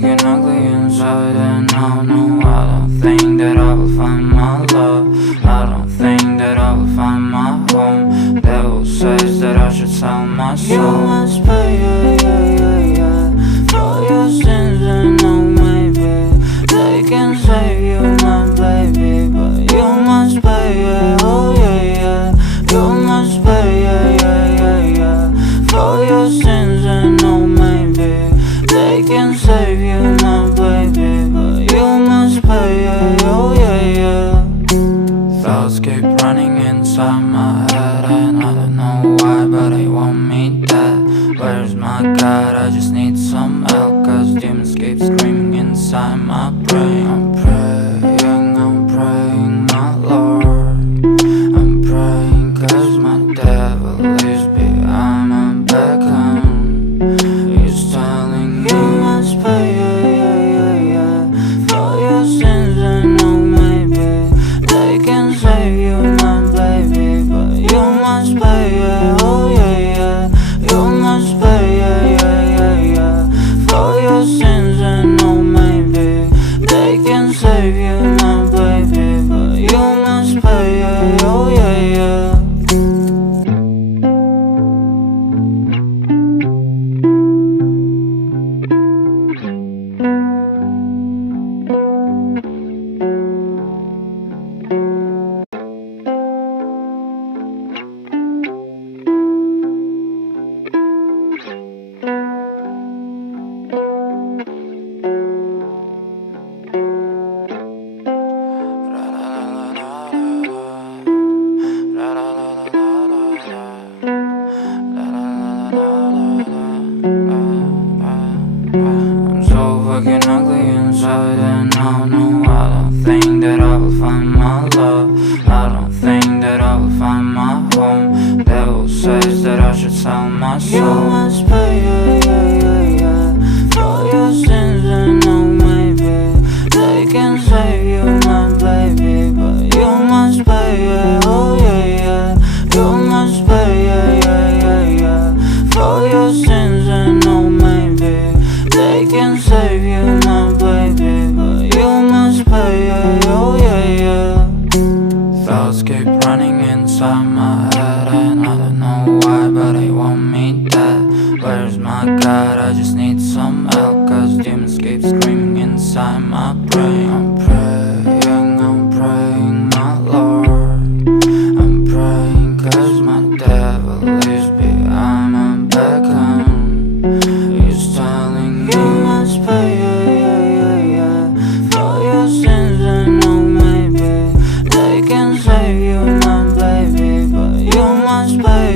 fucking ugly inside, and I don't think that I will find my love. I don't think that I will find my home. Devil says that I should sell my soul. You must pay, for your sins, and maybe they can save you, my baby, but you must pay, oh yeah. You must pay, for your sins, and maybe they can save you, my baby, but you must pay, oh yeah. Thoughts keep running inside my head, and I don't know why, but they want me dead. Where's my God? I just need some help, cause demons keep screaming inside my brain. I'm praying, my Lord. I'm praying cause my devil is behind my back, he's telling me you must pay, for your sins, and maybe they can save you, my baby, but you must pay, oh yeah. You must pay, for your sins, and maybe they can save you, my baby, but you must pay, oh yeah. I'm so fucking ugly inside, and I don't think that I will find my love. I don't think that I will find my home. Devil says that I should sell my soul. You must pay, for your sins, and maybe they can save you, my baby, but you must pay, oh yeah. You must pay, for your sins, and maybe they can save you, my baby, but you must pay, oh yeah. Thoughts keep running inside my head, and I don't know why, but they want me dead. Where's my God? I just need some help, cause demons keep screaming inside my brain. I'm praying, my Lord. I'm praying cause my devil is behind my back, he's telling me you must pay, for your sins, and maybe they can save you, my baby, but you must pay,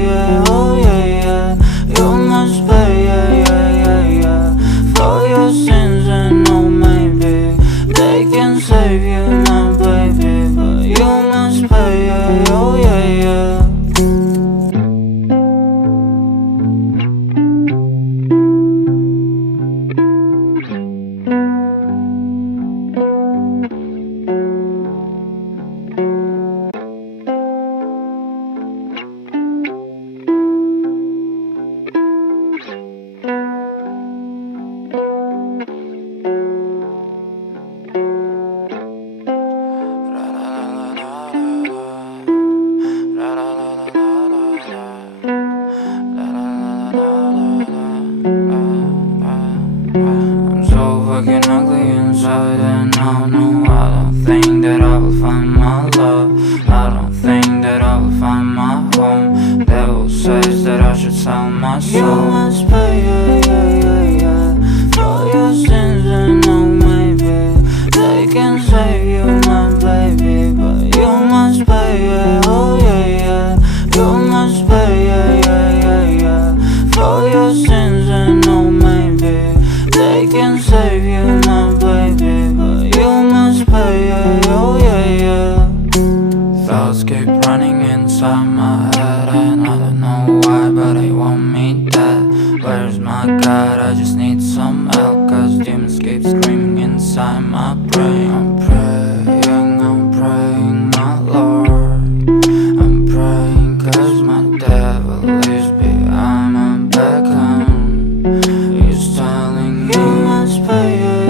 oh yeah. You must pay, for your sins, and maybe they can save you, my baby, but you must pay, oh yeah. I'm so fucking ugly inside, and I don't think that I will find my love. I don't think that I will find my home. Devil says that I should sell my soul. You must pay, for your sins, and maybe they can save you, my baby, but you must pay, oh yeah. You must pay, for your sins, and maybe they can save you, my baby, but you must pay, oh yeah. Thoughts keep running inside my head, and I don't know why, but they want me dead. Where's my God? I just need some help, cause demons keep screaming inside my brain. I'm praying, my Lord. I'm praying cause my devil is behind my back, he's telling me you must pay,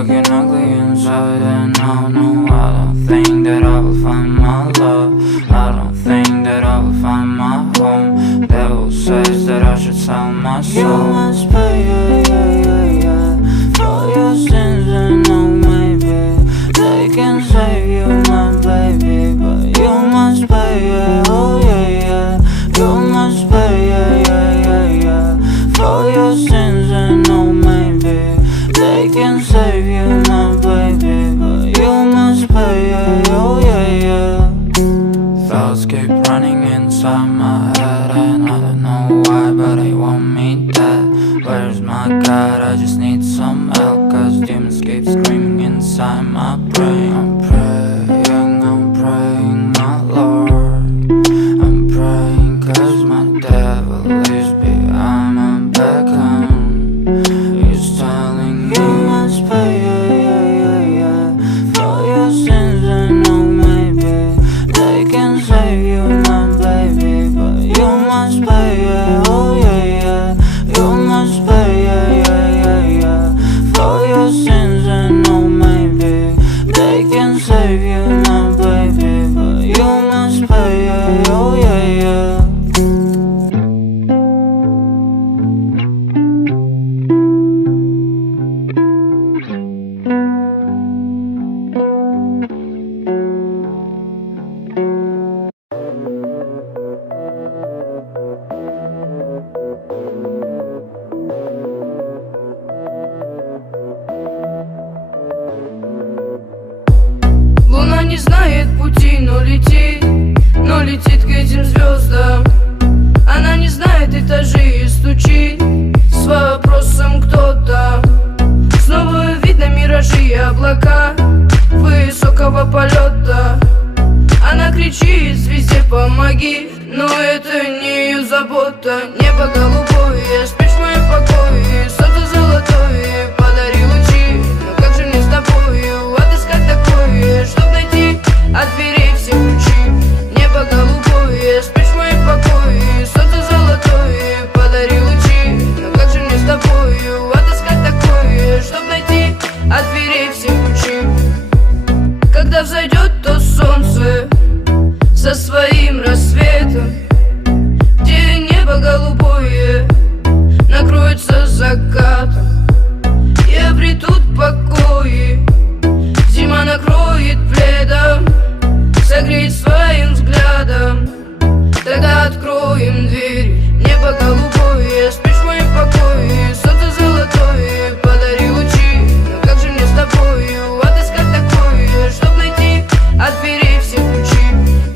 fucking ugly inside, and no, I don't think that I will find my love. I don't think that I will find my home. Devil says that I should sell my soul. You must pay, for your sins, and no, maybe they can save you, my baby, but you must pay, oh yeah, you must pay, for your sins, and no, maybe they can save you, my baby, but you must pay, oh yeah. Thoughts keep running inside my head, and I don't know why, but they want me dead. Where's my God? I just need some help, cause demons keep screaming inside my brain. I'm praying, my Lord. I'm praying cause my devil is behind my back, and he's telling me you must pay, for your sins, and no, maybe they can save you, my baby, but you must pay, oh yeah, you must pay, for your sins, and no, maybe they can save you, my baby, but you must pay, oh yeah. Луна не знает пути, но летит к этим звездам. Она не знает этажей и стучит с вопросом кто там. Снова видно миражи и облака высокого полета. Она кричит звезде помоги, но это не ее забота. Небо голубое, спишь в моем покое, солнце золотое, подари лучи. Но как же мне с тобою отыскать такое, чтоб найти от дверей все ключи? Небо голубое, спишь в моем покое, солнце золотое, подари лучи. Но как же мне с тобою отыскать такое, чтоб найти от дверей все ключи? Когда взойдет то солнце со своим рассветом, где небо голубое накроется закатом, и обретут покои, зима накроет пледом, согреет своим взглядом. Тогда откроем двери. Небо голубое, спишь в моем покое, солнце золотое, подари лучи. Но как же мне с тобою отыскать такое, чтоб найти от дверей все ключи?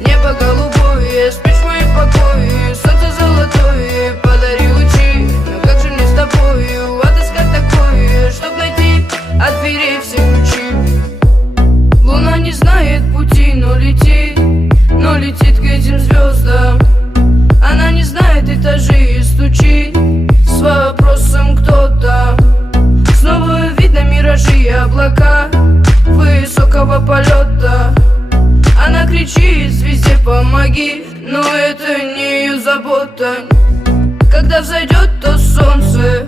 Небо голубое, спишь в моем покое, солнце золотое, подари лучи. Но как же мне с тобою отыскать такое, чтоб найти от дверей все ключи? Луна не знает пути, но летит к этим звездам. Она не знает этажей и стучит с вопросом кто там. Снова видно миражи и облака высокого полета. Она кричит звезде помоги, но это не ее забота. Когда взойдет то солнце